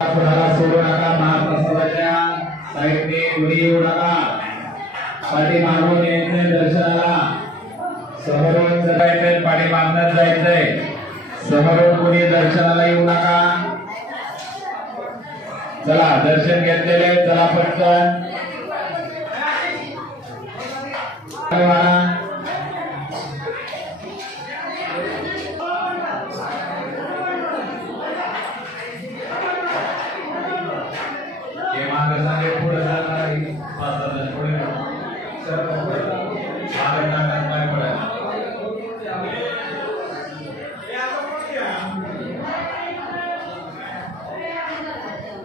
कुणाला सोडू नका, महाप्रसादाच्या साहित्य उडी येऊ नका, पाठी मागून यायचे दर्शनाला, समोरून जायचंय, पाठी मागून जायचंय, समोरून कोणी दर्शनाला येऊ नका। चला दर्शन घेतलेले, चला पटकन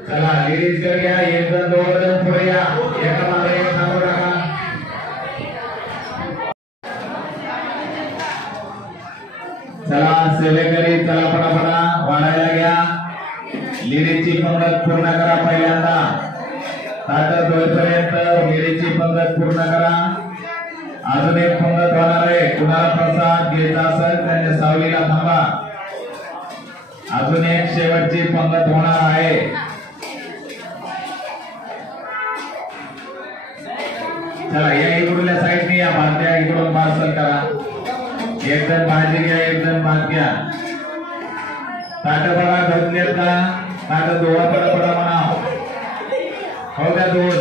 चला लेडीज कर घ्या, एक जण दोन जण पुढे या, एका मागे एक थांबू नका। चला सेवेकरी, चला पटापटा वाढायला घ्या, लेडीजची पंगत पूर्ण करा। पहिल्यांदा ताटं दोनपर्यंत लेडीजची पंगत पूर्ण करा। अजून एक पंगत होणार आहे, कुणाला प्रसाद घ्यायचा असेल त्यांनी सावलीला थांबा। अजून एक शेवटची पंगत होणार आहे। चला या इकडून साईडने या, भांड्या इकडून पार्सल करा, एक जण भाजी घ्या, एक जण भात घ्या। ताट बघा धरलेत का, ताट दोघा पडा म्हणा, हो द्या दोघ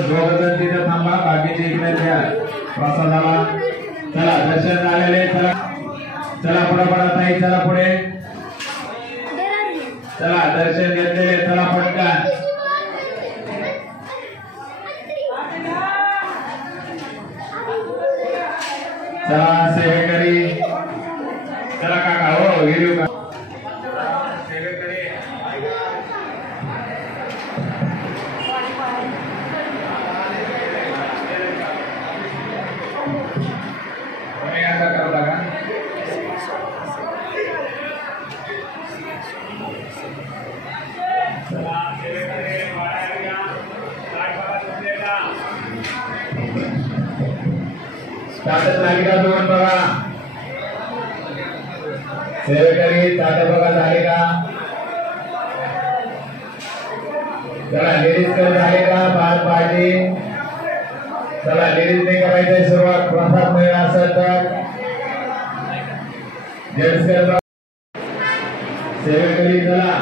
जण तिथे थांबा, बाकीचे इकडे द्या प्रसादाला। चला दर्शन झालेले, चला चला पडा ताई, चला पुढे, चला दर्शन घेतलेले, चला पटकन। चला सेवेकरी, चला काका हो व्हिडिओ का सेवेकरी, आता करता का? चला सेवेकरी वाढायला घ्या, ताटत झाली का दोन बघा, सेवेकरी ताट बघा झाले का? चला लेडीज कर झाले का? भात भाजी, चला लेडीजने करायचंय सुरुवात, प्रसाद मिळाला असेल तर जेंट्स कर। सेवेकरी चला,